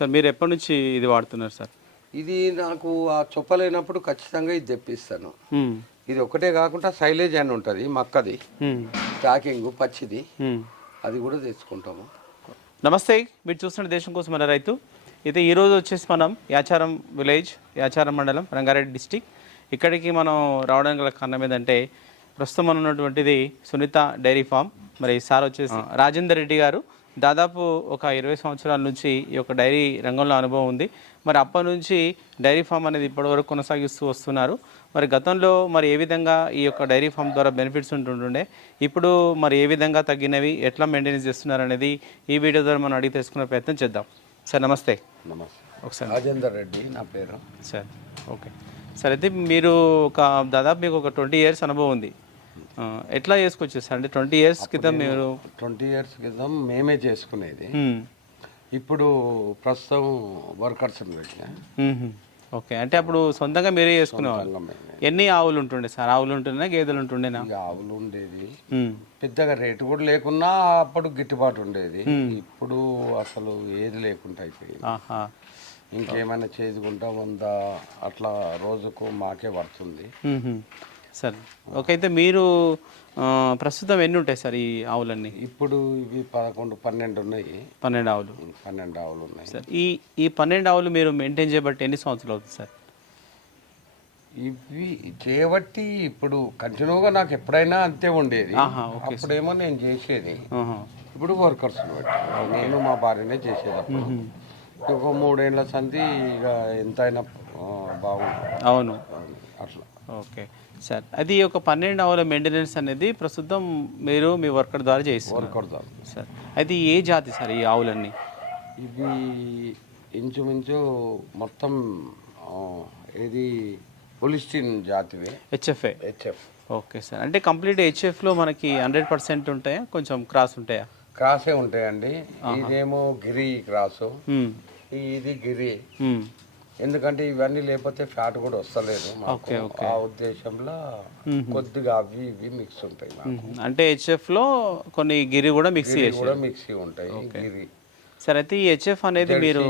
Sir మీరు ఎప్పటి నుంచి ఇది వాడుతున్నారు సార్? ఇది నాకు ఆ చొప్పలేనప్పుడు ఖచ్చితంగా ఇది తెప్పిస్తాను. ఇది ఒకటే కాకుండా సైలేజ్ అని ఉంటుంది మక్కది. ప్యాకింగ్ పచ్చిది. అది కూడా తెచ్చుకుంటాము. నమస్తే మీరు చూస్తున్న దేశం కోసం మన రైతు. అయితే ఈరోజు వచ్చేసి మనం యాచారం విలేజ్ యాచారం మండలం రంగారెడ్డి డిస్టిక్. ఇక్కడికి మనం రావడానికి గల కారణం ఏంటంటే ప్రస్తుతం మనం ఉన్నటువంటిది సునీత డైరీ ఫామ్. మరి సార్ వచ్చేసి రాజేందర్ రెడ్డి గారు. దాదాపు ఒక ఇరవై సంవత్సరాల నుంచి ఈ యొక్క డైరీ రంగంలో అనుభవం ఉంది. మరి అప్పటి నుంచి డైరీ ఫామ్ అనేది ఇప్పటివరకు కొనసాగిస్తూ వస్తున్నారు. మరి గతంలో మరి ఏ విధంగా ఈ యొక్క డైరీ ఫామ్ ద్వారా బెనిఫిట్స్ ఉంటుండే ఇప్పుడు మరి ఏ విధంగా తగ్గినవి ఎట్లా మెయింటెనెన్స్ చేస్తున్నారు అనేది ఈ వీడియో ద్వారా మనం అడిగి తెలుసుకునే ప్రయత్నం చేద్దాం. సార్ నమస్తే. నమస్తే. ఒకసారి. రాజేందర్ రెడ్డి నా పేరు. Sir okay. సార్ అయితే మీరు ఒక దాదాపు మీకు ఒక ట్వంటీ ఇయర్స్ అనుభవం ఉంది. ఎట్లా చేసుకొచ్చారు సార్ అంటే ట్వంటీ ఇయర్స్ క్రితం మీరు ట్వంటీ ఇయర్స్ క్రితం మేమే చేసుకునేది. ఇప్పుడు ప్రస్తుతం వర్కర్స్ పెట్టిన. ఓకే. అంటే అప్పుడు సొంతంగా మీరే చేసుకునేవాళ్ళు. ఎన్ని ఆవులు ఉంటుండే సార్? ఆవులు ఉంటుండే గేదెలు ఉంటుండేనా? ఆవులు ఉండేది. పెద్దగా రేటు కూడా లేకున్నా అప్పుడు గిట్టుబాటు ఉండేది. ఇప్పుడు అసలు ఏది లేకుండా అయిపోయింది. ఆహా. ఇంకేమైనా చేసుకుంటా వంద అట్లా రోజుకు మాకే పడుతుంది. సరే ఓకే అయితే మీరు ప్రస్తుతం ఎన్ని ఉంటాయి సార్ ఈ ఆవులన్నీ? ఇప్పుడు ఇవి పదకొండు పన్నెండు ఉన్నాయి. పన్నెండు ఆవులు. పన్నెండు ఆవులు ఉన్నాయి. సార్ ఈ ఈ పన్నెండు ఆవులు మీరు మెయింటైన్ చేయబట్టి ఎన్ని సంవత్సరాలు అవుతుంది సార్? ఇవి చేయబట్టి ఇప్పుడు కంటిన్యూగా నాకు ఎప్పుడైనా అంతే ఉండేది. అప్పుడేమో నేను చేసేది. ఇప్పుడు వర్కర్స్ నేను మా భార్యనే చేసేది అప్పుడు ఒక మూడేళ్ళ సంధి ఇక ఎంతైనా బాగుంటుంది. అవును. ఓకే. సార్ అది ఒక పన్నెండు ఆవుల మెయింటెనెన్స్ అనేది ప్రస్తుతం మీరు మీ వర్కర్ ద్వారా చేస్తున్నారు. వర్కర్ దాని సార్ అయితే ఏ జాతి సార్ ఈ ఆవులన్నీ? ఇవి ఇంచుమించు మొత్తం ఏది పొలిస్టిన్ జాతివే. హెచ్ఎఫ్ఏ హెచ్ఎఫ్ ఓకే సార్ అంటే కంప్లీట్ హెచ్ఎఫ్లో మనకి హండ్రెడ్ పర్సెంట్ ఉంటాయా? కొంచెం క్రాస్ ఉంటాయా? క్రాసే ఉంటాయండి. ఇదేమో గిరి క్రాసు. ఇది గిరి. ఎందుకంటే ఇవన్నీ లేకపోతే ఫ్యాట్ కూడా వస్తలేదు మాకు. ఆ ఉద్దేశంలో కొద్దిగా అవి ఇవి మిక్స్ ఉంటాయి. అంటే హెచ్ఎఫ్లో కొన్ని గిరి కూడా మిక్స్ కూడా మిక్సీ ఉంటాయి గిరి. సార్ అయితే ఈ హెచ్ఎఫ్ అనేది మీరు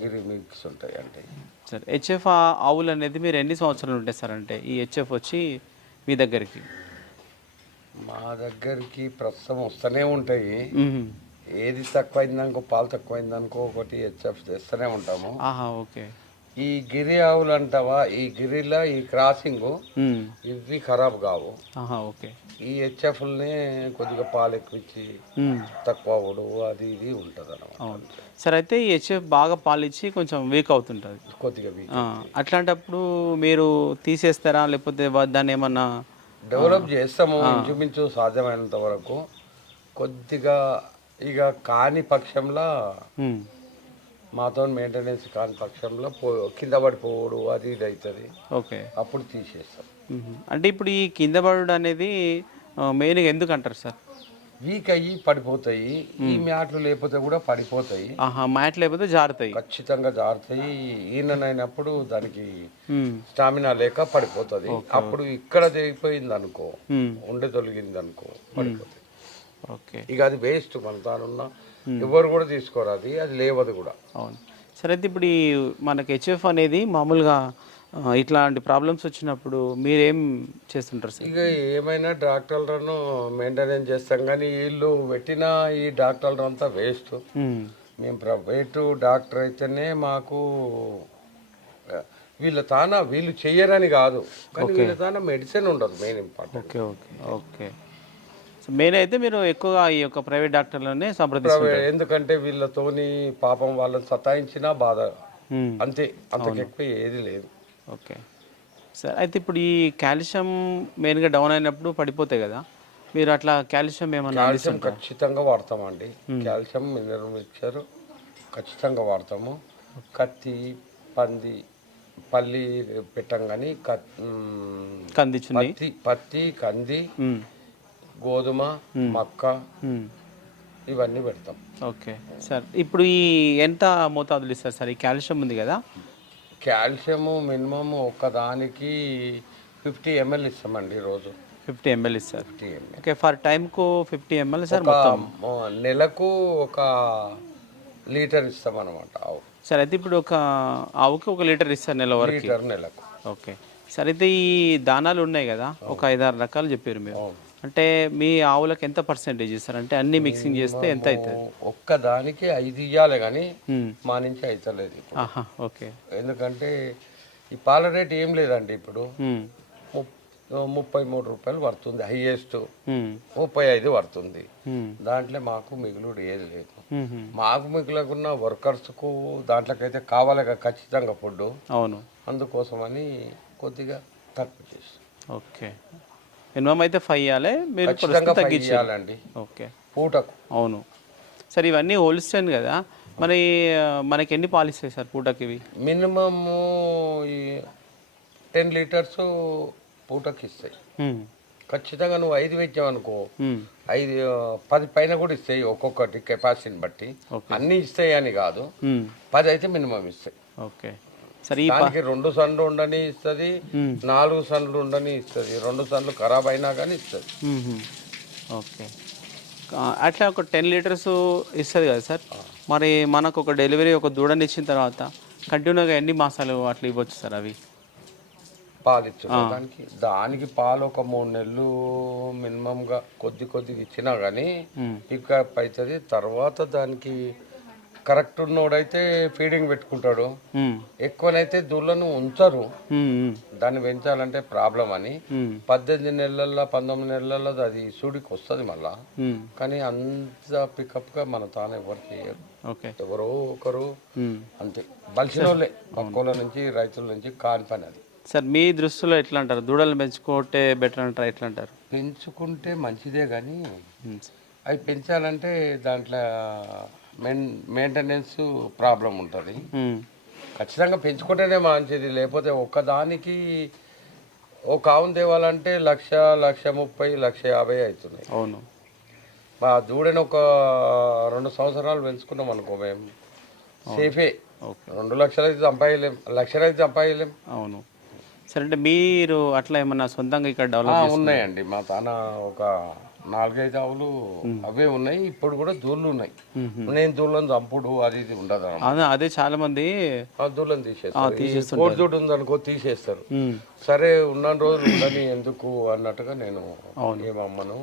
గిరి మిక్స్ ఉంటాయి అంటే సార్ హెచ్ఎఫ్ ఆవులు అనేది మీరు ఎన్ని సంవత్సరాలు ఉంటాయి సార్ అంటే ఈ హెచ్ఎఫ్ వచ్చి మీ దగ్గరికి? మా దగ్గరికి ప్రస్తుతం వస్తూనే ఉంటాయి. ఏది తక్కువైందనుకో పాలు తక్కువైందనుకో ఒకటి హెచ్ఎఫ్ తెస్తూనే ఉంటాము. ఆహా ఓకే. ఈ గిరి ఆవులు అంటావా? ఈ గిరిలో ఈ క్రాసింగ్. ఇవి ఖరాబ్ కావు. ఓకే. ఈ హెచ్ఎఫ్లనే కొద్దిగా పాలు ఎక్కువ ఇచ్చి. తక్కువ అవ్వడు అది ఇది ఉంటుంది అన్నమాట అవును. సార్ అయితే ఈ హెచ్ఎఫ్ బాగా పాలిచ్చి కొంచెం వీక్ అవుతుంటుంది. కొద్దిగా వీక్ అట్లాంటప్పుడు మీరు తీసేస్తారా? లేకపోతే దాన్ని ఏమన్నా డెవలప్ చేస్తాము ఇంచుమించు సాధ్యమైనంత వరకు. కొద్దిగా ఇక కాని పక్షంలో. మాతో మెయింటెనెన్స్ కాని పక్షంలో పో కింద పడిపోవడు అది ఇది అవుతుంది ఓకే. అప్పుడు తీసేస్తాం. అంటే ఇప్పుడు ఈ కింద పడుడు అనేది మెయిన్గా ఎందుకు అంటారు సార్? వీక్ అయ్యి పడిపోతాయి. ఈ మ్యాట్లు లేకపోతే కూడా పడిపోతాయి. మ్యాట్ లేకపోతే జారుతాయి. ఖచ్చితంగా జారుతాయి. ఈయనైనప్పుడు దానికి. స్టామినా లేక పడిపోతుంది. అప్పుడు ఇక్కడ తెగిపోయింది అనుకో. ఉండే తొలగింది అనుకో పడిపోతుంది ఓకే. ఇక అది వేస్ట్ మన తానున్న ఎవరు కూడా తీసుకోరు అది అది లేవదు కూడా. అవును. సరే అయితే ఇప్పుడు ఈ మనకి హెచ్ఎఫ్ అనేది మామూలుగా ఇట్లాంటి ప్రాబ్లమ్స్ వచ్చినప్పుడు మీరేం చేస్తుంటారు సార్? ఇక ఏమైనా డాక్టర్లను మెయింటెనెన్స్ చేస్తాం కానీ వీళ్ళు పెట్టిన ఈ డాక్టర్లు అంతా వేస్ట్. మ్మ్. మేము ప్రైవేటు డాక్టర్ అయితేనే మాకు వీళ్ళ తాన వీళ్ళు చెయ్యరని కాదు. కానీ వీళ్ళ తాన మెడిసిన్ ఉండదు main important. Okay okay okay main అయితే మీరు ఎక్కువగా ఈ యొక్క ప్రైవేట్ డాక్టర్లోనే సంప్రదిస్తారు ఎందుకంటే వీళ్ళతోని పాపం వాళ్ళని సతాయించినా బాధ. అంతే అంతకు ఎక్కువ ఏది లేదు. ఓకే. సరే అయితే ఇప్పుడు ఈ కాల్షియం మెయిన్గా డౌన్ అయినప్పుడు పడిపోతాయి కదా. మీరు అట్లా కాల్షియం ఏమన్నా కాల్షియం ఖచ్చితంగా వాడతామండి. కాల్షియం మినరల్ మిక్చర్ ఖచ్చితంగా వాడతాము. కత్తి పంది పల్లి పెట్టం కానీ కందిచుని పత్తి పత్తి కంది గోధుమ మక్క ఇవన్నీ పెడతాం. ఓకే. సార్ ఇప్పుడు ఈ ఎంత మోతాదులు ఇస్తారు సార్? ఈ కాల్షియం ఉంది కదా? కాల్షియము మినిమం ఒకదానికి ఫిఫ్టీ ఎంఎల్ ఇస్తామండి రోజు. ఫిఫ్టీ ఎంఎల్ ఇస్తారు. Fifty ML. ఓకే ఫర్ టైంకు ఫిఫ్టీ ఎంఎల్ సార్ మొత్తం? నెలకు ఒక లీటర్ ఇస్తాం అనమాట ఆవు. సరే అయితే ఇప్పుడు ఒక ఆవుకి ఒక లీటర్ ఇస్తారు నెల వరకు? లీటర్ నెలకు. ఓకే. సరే అయితే ఈ దానాలు ఉన్నాయి కదా? ఒక ఐదారు రకాలు చెప్పారు మీరు. అంటే మీ ఆవులకు ఎంత పర్సెంటేజ్ ఇస్తారు? అంటే అన్ని మిక్సింగ్ చేస్తే ఎంత అవుతుంది ఒక్క దానికి ఐదు ఇవ్వాలి కానీ. మా నుంచి అవుతలేదు ఓకే. ఎందుకంటే ఈ పాల రేట్ ఏం లేదండి ఇప్పుడు. ముప్పై మూడు రూపాయలు పడుతుంది హైయెస్ట్. ముప్పై ఐదు పడుతుంది. దాంట్లో మాకు మిగులుడు ఏది లేదు. మాకు మిగులకున్న వర్కర్స్కు దాంట్లోకైతే కావాలి కదా ఖచ్చితంగా ఫుడ్ అవును. అందుకోసమని కొద్దిగా తక్కువ చేస్తాం. ఓకే. మినిమం అయితే ఫైవ్ ఇవ్వాలి మీరు ఖచ్చితంగా ప్రస్తుతం five తగ్గించాలి ఇయ్యాలండి. ఓకే. పూటకు. అవును. సరే ఇవన్నీ హోల్స్టైన్ కదా. మరి మనకి ఎన్ని పాలు ఇస్తాయి సార్ పూటకి ఇవి? మినిమమ్ టెన్ లీటర్స్ పూటకి ఇస్తాయి. మ్మ్. ఖచ్చితంగా నువ్వు ఐదు పెట్టావు అనుకో మ్మ్. ఐదు పది పైన కూడా ఇస్తాయి ఒక్కొక్కటి కెపాసిటీని బట్టి. అన్నీ ఇస్తాయి అని కాదు. మ్మ్. పది అయితే మినిమం ఇస్తాయి. ఓకే. సరే దానికి రెండు సన్లు ఉండని ఇస్తుంది. నాలుగు సన్లు ఉండని ఇస్తుంది. రెండు సన్లు ఖరాబ్ అయినా కానీ ఇస్తుంది. ఓకే. అట్లా ఒక టెన్ లీటర్స్ ఇస్తుంది కదా సార్? మరి మనకు ఒక డెలివరీ ఒక దూడని ఇచ్చిన తర్వాత కంటిన్యూగా ఎన్ని మాసాలు అట్లా ఇవ్వచ్చు సార్ అవి? పాలు ఇచ్చిన దానికి. దానికి పాలు ఒక మూడు నెలలు మినిమంగా కొద్ది కొద్దిగా ఇచ్చినా కానీ. పికప్ అవుతుంది తర్వాత దానికి కరెక్ట్ ఉన్నోడైతే ఫీడింగ్ పెట్టుకుంటాడు. ఎక్కువనైతే దూళ్ళను ఉంచరు. దాన్ని పెంచాలంటే ప్రాబ్లం అని. పద్దెనిమిది నెలల్లో పంతొమ్మిది నెలల్లో అది సూడికి వస్తుంది మళ్ళా. కానీ అంత పికప్గా మన తాను ఎవరు చేయరు ఓకే ఎవరో ఒకరు. అంతే బలిసిన వాళ్ళే పక్కల నుంచి రైతుల నుంచి కాని పని అది సార్ మీ దృష్టిలో ఎట్లా అంటారు దూడలు పెంచుకుంటే బెటర్ అంటారు ఎట్లా అంటారు పెంచుకుంటే మంచిదే కానీ. అవి పెంచాలంటే దాంట్లో మెయింటెనెన్స్ ప్రాబ్లం ఉంటుంది. ఖచ్చితంగా పెంచుకుంటేనే మంచిది. లేకపోతే ఒక్కదానికి ఒక ఆవును తేవాలంటే లక్ష లక్ష ముప్పై లక్ష యాభై అవుతున్నాయి అవును. మా దూడని ఒక రెండు సంవత్సరాలు పెంచుకున్నాం అనుకో మేము. సేఫే. రెండు లక్షలు అయితే సంపాదలేం లక్షలు అయితే సంపాదలేం అవును. సరే అంటే మీరు అట్లా ఏమన్నా సొంతంగా ఇక్కడ డెవలప్ ఉన్నాయండి. మా తాన ఒక నాలుగైదు ఆవులు అవే ఉన్నాయి ఇప్పుడు కూడా దూళ్ళు ఉన్నాయి. నేను దూళ్ళని చంపుడు అది ఇది ఉండదు. అదే చాలా మంది ఆ దూళ్ళని తీసేస్తారు. కోడి దూడు ఉందనుకో తీసేస్తారు. సరే ఉన్న రోజులు ఉండని ఎందుకు అన్నట్టుగా నేను. ఏమమ్మను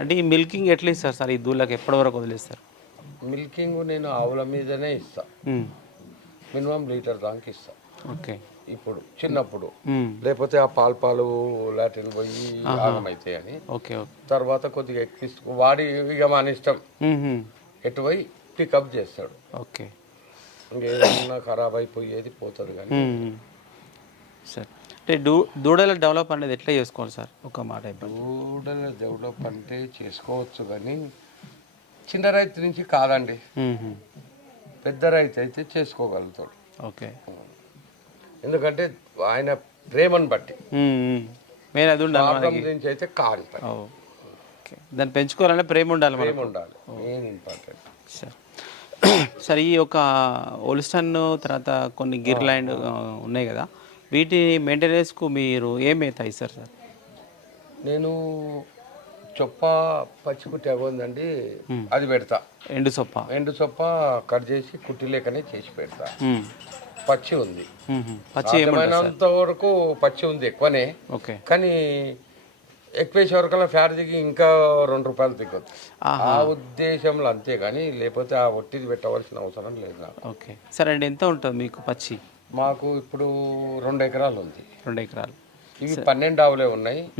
అంటే ఈ మిల్కింగ్ ఎట్లా ఇస్తారు సార్? ఈ దూళ్ళకి ఎప్పటి వరకు వదిలేస్తారు? మిల్కింగ్ నేను ఆవుల మీదనే ఇస్తా. మినిమం లీటర్ దాకా ఇస్తా. ఓకే. ఇప్పుడు చిన్నప్పుడు. లేకపోతే ఆ పాలు పాలు లాటిన్ పోయి ఆగమైతాయి అని. తర్వాత కొద్దిగా ఎక్కిస్తూ వాడి ఇక మన ఇష్టం. ఎటు పోయి పికప్ చేస్తాడు. ఓకే. ఇంకేదన్నా ఖరాబ్ అయిపోయేది పోతుంది కానీ. సార్. అంటే దూ దూడల డెవలప్ అనేది ఎట్లా చేసుకోవాలి సార్? ఒక మాట దూడల డెవలప్ అంటే చేసుకోవచ్చు కానీ చిన్న రైతు నుంచి కాదండి. పెద్ద రైతు అయితే చేసుకోగలుగుతాడు. ఓకే. ఎందుకంటే ఆయన ప్రేమను బట్టి. మ్మ్. మెయిన్ అది ఉండాలి అయితే. ఓకే. దాన్ని పెంచుకోవాలంటే ప్రేమ ఉండాలి ప్రేమ ఉండాలి మెయిన్ ఇంపార్టెంట్. సార్. సార్ ఈ యొక్క ఓలిస్టన్ తర్వాత కొన్ని గిర్లాండ్ ఉన్నాయి కదా. వీటి మెయింటెనెన్స్కు మీరు ఏం అవుతాయి సార్ సార్? నేను చొప్ప పచ్చికుట్టి అవ్వందండి అది పెడతా. ఎండు సొప్ప ఎండు చొప్ప కట్ చేసి కుట్టి లేకనే చేసి పెడతా. పచ్చి ఉంది. పచ్చి సాధ్యమైనంత వరకు పచ్చి ఉంది ఎక్కువనే. ఓకే. కానీ ఎక్కువ వేసే వరకల్లా ఫ్యాట్ దిగి ఇంకా రెండు రూపాయలు దిగొద్దు ఆ ఉద్దేశంలో అంతే కానీ లేకపోతే ఆ ఒట్టిది పెట్టవలసిన అవసరం లేదు నాకు. ఓకే. సరే అండి ఎంత ఉంటుంది మీకు పచ్చి? మాకు ఇప్పుడు రెండు ఎకరాలు ఉంది. రెండు ఎకరాలు. ఇవి పన్నెండు ఆవులే ఉన్నాయి.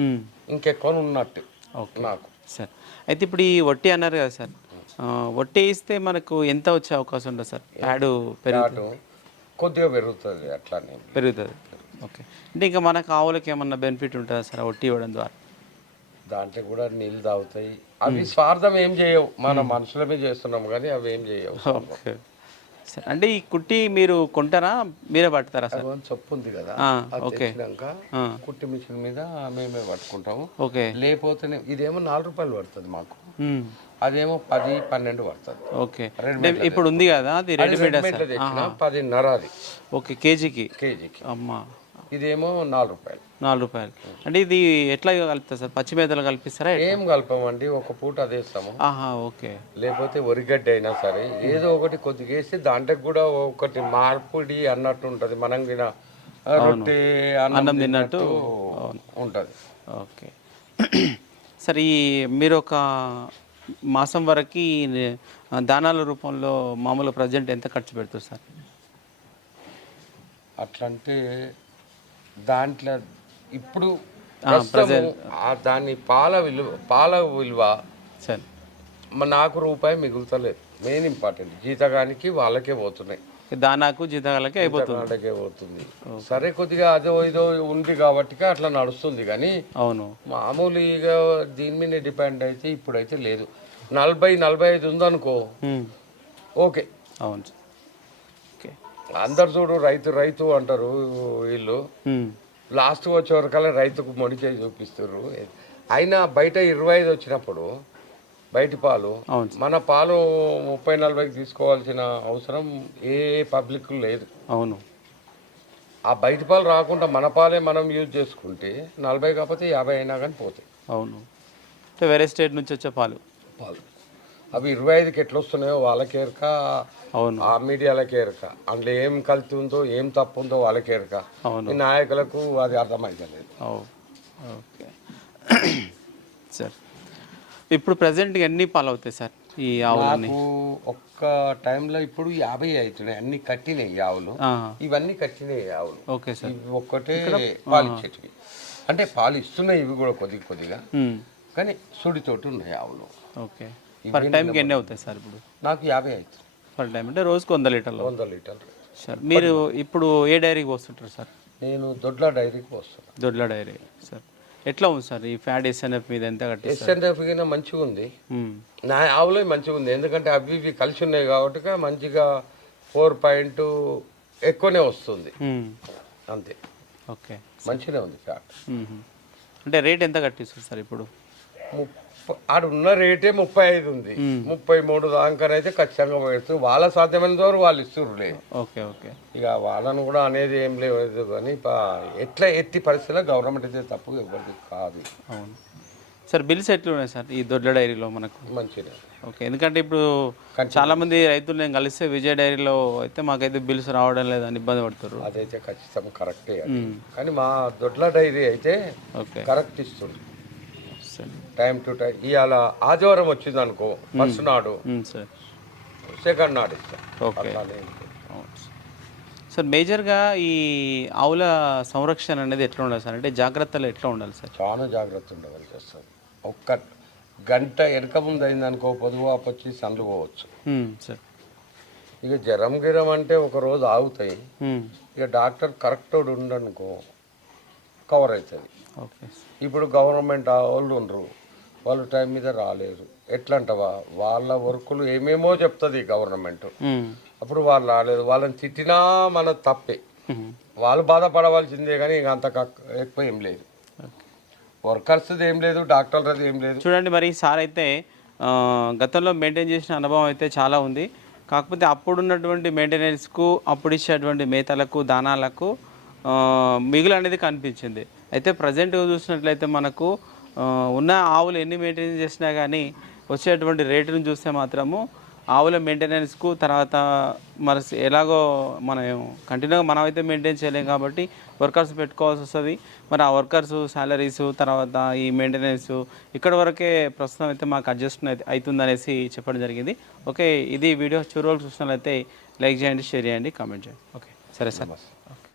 ఇంకెక్కువ ఉన్నట్టు. ఓకే. నాకు. సార్ అయితే ఇప్పుడు ఈ వట్టి అన్నారు కదా సార్ వట్టి ఇస్తే మనకు ఎంత వచ్చే అవకాశం ఉంటుంది సార్? ప్యాడు పెరుగు అటు కొద్దిగా పెరుగుతుంది అట్లానే. పెరుగుతుంది. ఓకే. అంటే ఇంకా మనకు ఆవులకి ఏమన్నా బెనిఫిట్ ఉంటుందా సార్ వట్టి ఇవ్వడం ద్వారా? దాంట్లో కూడా నీళ్ళు తాగుతాయి. అవి స్వార్థం ఏం చేయవు. మన మనుషులమే చేస్తున్నాం కానీ అవి ఏం చేయవు. అంటే ఈ కుట్టి మీరు కొంటారా? మీరే పడతారా సార్? చొప్పు ఉంది కదా. ఓకే. కుట్టి మిషన్ మీద మేమే పట్టుకుంటాము. ఓకే. లేకపోతేనే ఇదేమో నాలుగు రూపాయలు పడుతుంది మాకు. అదేమో పది పన్నెండు పడుతుంది. ఓకే. ఇప్పుడు ఉంది కదా అది రెడీమేడ్ పదిన్నర అది. ఓకే కేజీకి? కేజీకి. అమ్మా. ఇదేమో నాలుగు రూపాయలు. నాలుగు రూపాయలు. అంటే ఇది ఎట్లా కలుపుతారు సార్? పచ్చి మేతలు కల్పిస్తారా ఏం కలపమండి? ఒక పూట అదేస్తాము ఆహా ఓకే. లేకపోతే వరిగడ్డి అయినా సరే ఏదో ఒకటి కొద్దిగా వేసి దాంట్లో కూడా ఒకటి మార్పుడి అన్నట్టు ఉంటుంది. మనం తిన రొట్టె అన్నం తిన్నట్టు ఉంటుంది. ఓకే. సరే ఈ మీరు ఒక మాసం వరకు దానాల రూపంలో మామూలు ప్రజెంట్ ఎంత ఖర్చు పెడతారు సార్? అట్లంటే దాంట్లో ఇప్పుడు ప్రస్తుతం ఆ దాని పాల విలువ పాల విలువ నాకు రూపాయి మిగులుతలేదు. Main important. జీతగానికి వాళ్ళకే పోతున్నాయి. దానాకు జీతాలకి అయిపోతుంది. పోతుంది. సరే కొద్దిగా అదో ఇదో ఉంది కాబట్టి అట్లా నడుస్తుంది కానీ అవును. మామూలుగా దీని మీద డిపెండ్ అయితే ఇప్పుడైతే లేదు. నలభై నలభై ఐదు ఉందనుకో ఓకే. అవును. అందరు చూడు రైతు రైతు అంటారు వీళ్ళు. లాస్ట్ వచ్చే వరకల్లా రైతుకు మొడి చేసి చూపిస్తారు అయినా బయట ఇరవై ఐదు వచ్చినప్పుడు బయటి పాలు మన పాలు ముప్పై నలభైకి తీసుకోవాల్సిన అవసరం ఏ పబ్లిక్ లేదు. అవును. ఆ బయట పాలు రాకుండా మన పాలే మనం యూజ్ చేసుకుంటే నలభై కాకపోతే యాభై అయినా కానీ పోతాయి. అవును. వేరే స్టేట్ నుంచి వచ్చే పాలు. పాలు. అవి ఇరవై ఐదుకి ఎట్లా వస్తున్నాయో వాళ్ళకి ఎరక అవును. ఆ మీడియాలకి ఎరక అందులో ఏం కల్తీ ఉందో ఏం తప్పు ఉందో వాళ్ళకి ఎరక అవును. ఈ నాయకులకు అది అర్థమైతలేదు. ఓకే. సార్ ఇప్పుడు ప్రజెంట్ ఎన్ని పాలు అవుతాయి సార్ ఈ నాకు ఒక్క టైంలో ఇప్పుడు యాభై అవుతున్నాయి. అన్ని కట్టినాయి ఆవులు. ఇవన్నీ కట్టినాయి ఆవులు. Okay sir. ఒక్కటే పాలు ఇచ్చేటివి. అంటే పాలు ఇస్తున్నాయి ఇవి కూడా కొద్ది కొద్దిగా. కానీ సుడితోటి ఉన్నాయి ఆవులు. ఓకే. పర్ టైంకి ఎన్ని అవుతాయి సార్ ఇప్పుడు? నాకు యాభై అవుతుంది. పర్ టైం అంటే రోజుకు వంద లీటర్లు. వంద లీటర్లు. సార్ మీరు ఇప్పుడు ఏ డైరీకి పోస్తుంటారు సార్? నేను దొడ్ల డైరీకి వస్తున్నాను దొడ్ల డైరీ సార్. ఎట్లా ఉంది సార్ ఈ ఫ్యాట్ ఎస్ఎన్ఎఫ్ మీద ఎంత కట్టి ఎస్ఎన్ఎఫ్ కింద మంచిగా ఉంది నా ఆవులో మంచిగా ఉంది ఎందుకంటే అవి ఇవి కలిసి ఉన్నాయి కాబట్టి మంచిగా ఫోర్ పాయింట్ ఎక్కువనే వస్తుంది. అంతే. ఓకే. మంచిగానే ఉంది ఫ్యాట్. అంటే రేట్ ఎంత కట్టిస్తారు సార్ ఇప్పుడు? ఆడ ఉన్న రేటే ముప్పై ఐదు ఉంది. ముప్పై మూడు దానికనైతే ఖచ్చితంగా పెడుతూ వాళ్ళ సాధ్యమైన ద్వారా వాళ్ళు ఇస్తుర్రులే ఓకే ఓకే. ఇక వాళ్ళని కూడా అనేది ఏం లేదు కానీ ఎట్లా ఎట్టి పరిస్థితుల్లో గవర్నమెంట్ అయితే తప్పు ఎవరిది కాదు. అవును. సార్ బిల్స్ ఎట్లున్నాయి సార్? ఈ దొడ్ల డైరీలో మనకు? మంచిగా ఓకే ఎందుకంటే ఇప్పుడు చాలా మంది రైతులు నేను కలిస్తే విజయ డైరీలో అయితే మాకైతే బిల్స్ రావడం లేదని ఇబ్బంది పడుతారు అదైతే ఖచ్చితం కరెక్టే. కానీ మా దొడ్ల డైరీ అయితే ఓకే. కరెక్ట్ ఇస్తుంది టైం టు టైం. ఇవాళ ఆదివారం వచ్చింది అనుకో ఫస్ట్ నాడు. సార్. సెకండ్ నాడు సార్. సార్ మేజర్గా ఈ ఆవుల సంరక్షణ అనేది ఎట్లా ఉండాలి సార్? అంటే జాగ్రత్తలు ఎట్లా ఉండాలి సార్? చాలా జాగ్రత్త ఉండవలసి వస్తుంది ఒక్క గంట వెనక ముందు అయిందనుకో పొదుగు వచ్చి సండ్లు పోవచ్చు. మ్మ్, సార్. ఇక జ్వరం గిరం అంటే ఒక రోజు ఆగుతాయి. ఇక డాక్టర్ కరెక్ట్ ఉండనుకో కవర్ అవుతుంది. ఓకే ఇప్పుడు గవర్నమెంట్ వాళ్ళు ఉండరు. వాళ్ళు టైం మీద రాలేరు. ఎట్లా అంటావా వాళ్ళ వర్కులు ఏమేమో చెప్తుంది గవర్నమెంట్. అప్పుడు వాళ్ళు రాలేదు. వాళ్ళని తిట్టినా మన తప్పే. వాళ్ళు బాధపడవలసిందే కానీ ఇక అంత కక్- ఎక్కువ ఏం లేదు. వర్కర్స్ది ఏం లేదు డాక్టర్లది ఏం లేదు. చూడండి మరి సార్ అయితే గతంలో మెయింటైన్ చేసిన అనుభవం అయితే చాలా ఉంది. కాకపోతే అప్పుడున్నటువంటి మెయింటెనెన్స్కు అప్పుడు ఇచ్చేటువంటి మేతలకు దానాలకు మిగులు అనేది కనిపించింది. అయితే ప్రజెంట్ చూసినట్లయితే మనకు ఉన్న ఆవులు ఎన్ని మెయింటెనెన్స్ చేసినా కానీ వచ్చేటువంటి రేటును చూస్తే మాత్రము ఆవుల మెయింటెనెన్స్కు తర్వాత మన ఎలాగో మనం కంటిన్యూగా మనం అయితే మెయింటైన్ చేయలేం కాబట్టి వర్కర్స్ పెట్టుకోవాల్సి వస్తుంది. మరి ఆ వర్కర్స్ శాలరీస్ తర్వాత ఈ మెయింటెనెన్స్ ఇక్కడ వరకే ప్రస్తుతం అయితే మాకు అడ్జస్ట్ అయితే అవుతుందనేసి చెప్పడం జరిగింది. ఓకే ఇది వీడియో చూడవలసి చూసినట్లయితే లైక్ చేయండి షేర్ చేయండి కామెంట్ చేయండి. ఓకే సరే సార్.